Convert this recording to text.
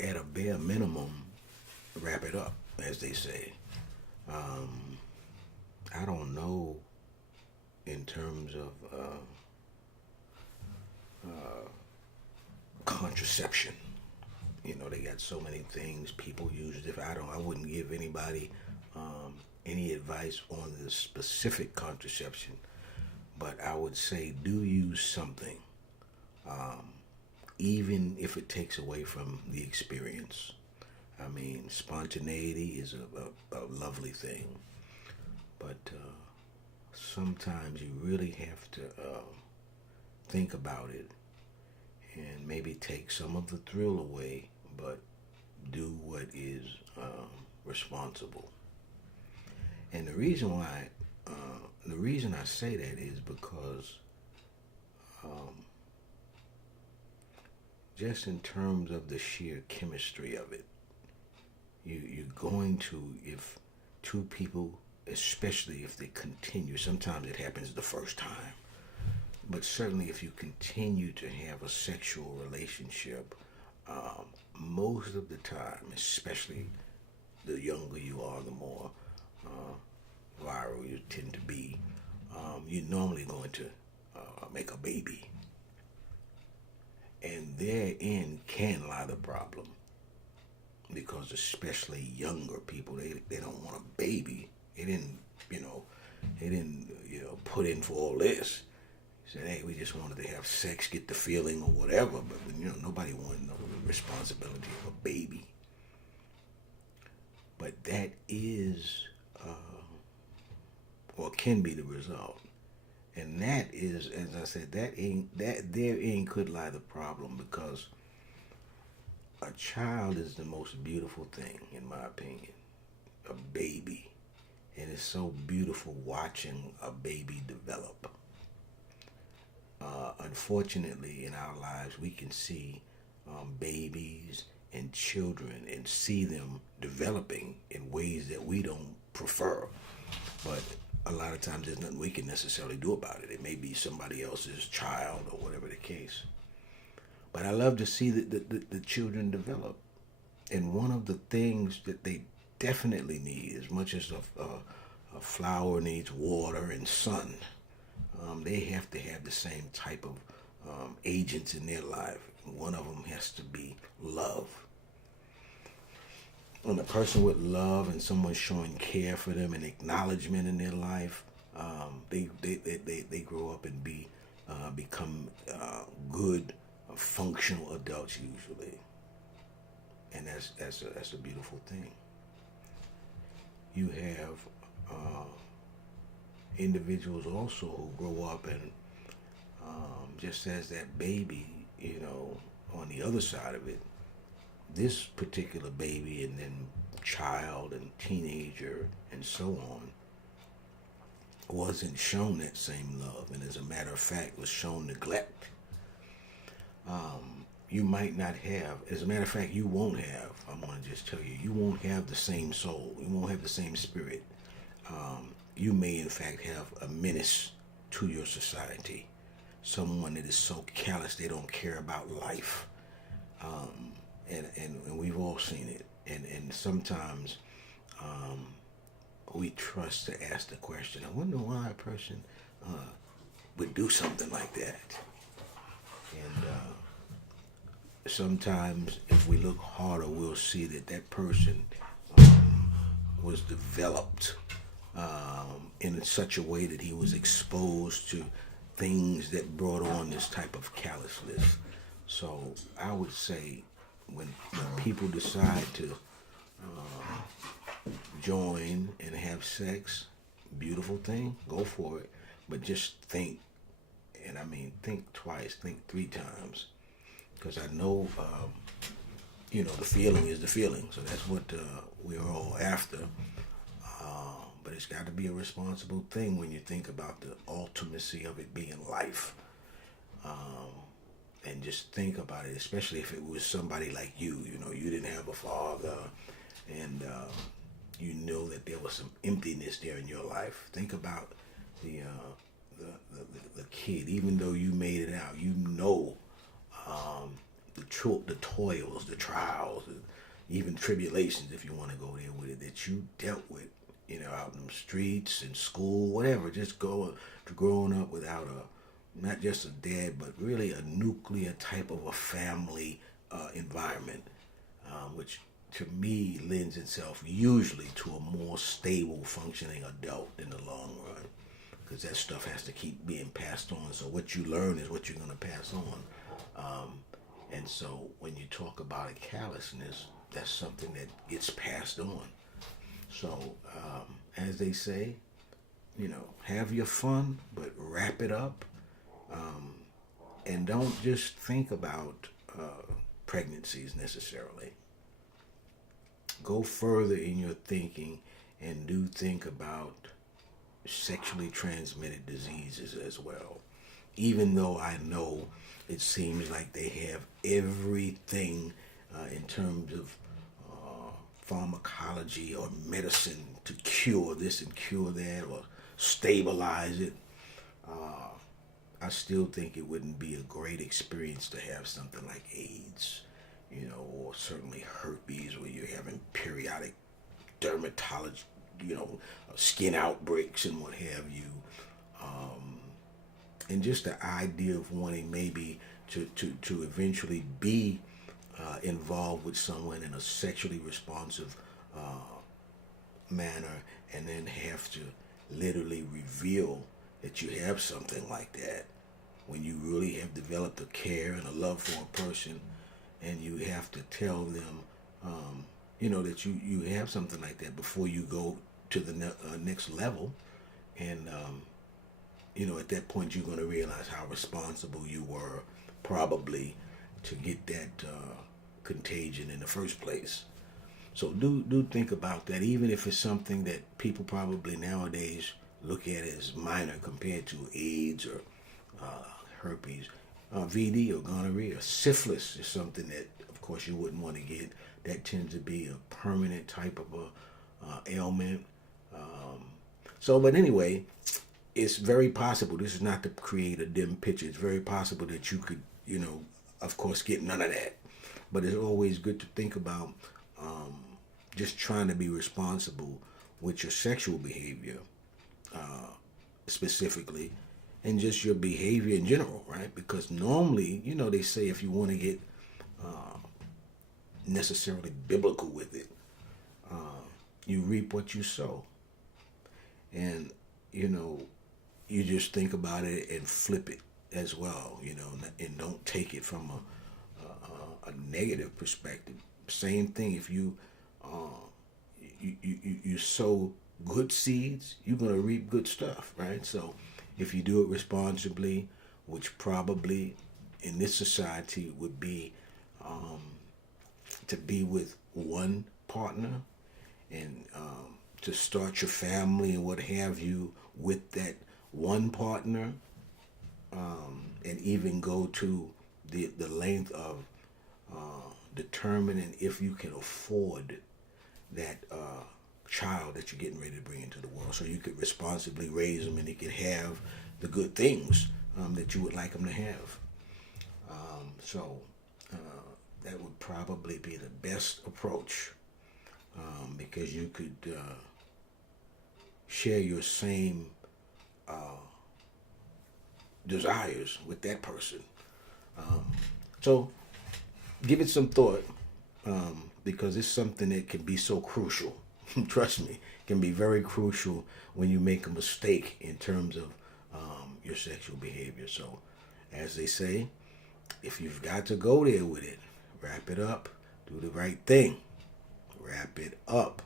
at a bare minimum, wrap it up, as they say. Um, I don't know in terms of contraception. You know, they got so many things people use. If I wouldn't give anybody any advice on the specific contraception, but I would say do use something, um, even if it takes away from the experience. I mean, spontaneity is a lovely thing, but sometimes you really have to think about it and maybe take some of the thrill away, but do what is responsible. And the reason I say that is because um, just in terms of the sheer chemistry of it, you're going to, if two people, especially if they continue, sometimes it happens the first time, but certainly if you continue to have a sexual relationship, um, most of the time, especially the younger you are, the more viral you tend to be. You're normally going to make a baby, and therein can lie the problem, because especially younger people, they don't want a baby. They didn't, you know, put in for all this. Said, hey, we just wanted to have sex, get the feeling or whatever, but nobody wanted no responsibility of a baby. But that is, or can be the result, and that is, as I said, that therein could lie the problem, because a child is the most beautiful thing, in my opinion. A baby, and it's so beautiful watching a baby develop. Unfortunately, in our lives, we can see babies and children and see them developing in ways that we don't prefer. But a lot of times, there's nothing we can necessarily do about it. It may be somebody else's child or whatever the case. But I love to see the children develop. And one of the things that they definitely need, as much as a flower needs water and sun, they have to have the same type of agents in their life. One of them has to be love. When a person with love and someone showing care for them and acknowledgement in their life, they grow up and become good, functional adults usually, and that's a beautiful thing. You have individuals also who grow up and just as that baby, on the other side of it, this particular baby and then child and teenager and so on wasn't shown that same love, and as a matter of fact was shown neglect. You might not have, as a matter of fact, you won't have, I'm going to just tell you, you won't have the same soul, you won't have the same spirit. You may in fact have a menace to your society, someone that is so callous they don't care about life. And we've all seen it. And sometimes we trust to ask the question, I wonder why a person would do something like that. And sometimes if we look harder, we'll see that that person was developed in such a way that he was exposed to things that brought on this type of callousness. So I would say when people decide to join and have sex, beautiful thing, go for it. But just think, and I mean think twice, think three times, because I know, the feeling is the feeling. So that's what we're all after. But it's got to be a responsible thing when you think about the ultimacy of it being life. And just think about it, especially if it was somebody like you. You didn't have a father, and you know that there was some emptiness there in your life. Think about the the kid. Even though you made it out, um, the toils, the trials, even tribulations, if you want to go there with it, that you dealt with, out in the streets, in school, whatever, just growing up without not just a dad, but really a nuclear type of a family environment, which to me lends itself usually to a more stable functioning adult in the long run, because that stuff has to keep being passed on. So what you learn is what you're going to pass on. And so when you talk about a callousness, that's something that gets passed on. So as they say, have your fun, but wrap it up. And don't just think about pregnancies necessarily. Go further in your thinking and do think about sexually transmitted diseases as well. Even though I know it seems like they have everything in terms of pharmacology or medicine to cure this and cure that or stabilize it, I still think it wouldn't be a great experience to have something like AIDS, or certainly herpes, where you're having periodic dermatology, skin outbreaks and what have you. And just the idea of wanting maybe to eventually be involved with someone in a sexually responsive manner, and then have to literally reveal that you have something like that when you really have developed a care and a love for a person, and you have to tell them that you have something like that before you go to the next level. And at that point you're going to realize how responsible you were probably to get that contagion in the first place. So do think about that, even if it's something that people probably nowadays look at as minor compared to AIDS or herpes. VD or gonorrhea. Syphilis is something that, of course, you wouldn't want to get. That tends to be a permanent type of a ailment. But anyway, it's very possible. This is not to create a dim picture. It's very possible that you could, of course, get none of that. But it's always good to think about just trying to be responsible with your sexual behavior, specifically, and just your behavior in general, right? Because normally, they say if you want to get necessarily biblical with it, you reap what you sow. And, you just think about it and flip it as well, and don't take it from a negative perspective. Same thing, if you sow good seeds, you're going to reap good stuff, right? So if you do it responsibly, which probably in this society would be to be with one partner and to start your family and what have you with that one partner, and even go to the length of determining if you can afford that child that you're getting ready to bring into the world, so you could responsibly raise them and they could have the good things that you would like them to have. That would probably be the best approach, because you could share your same desires with that person. So give it some thought, because it's something that can be so crucial. Trust me, it can be very crucial when you make a mistake in terms of your sexual behavior. So as they say, if you've got to go there with it, wrap it up, do the right thing, wrap it up.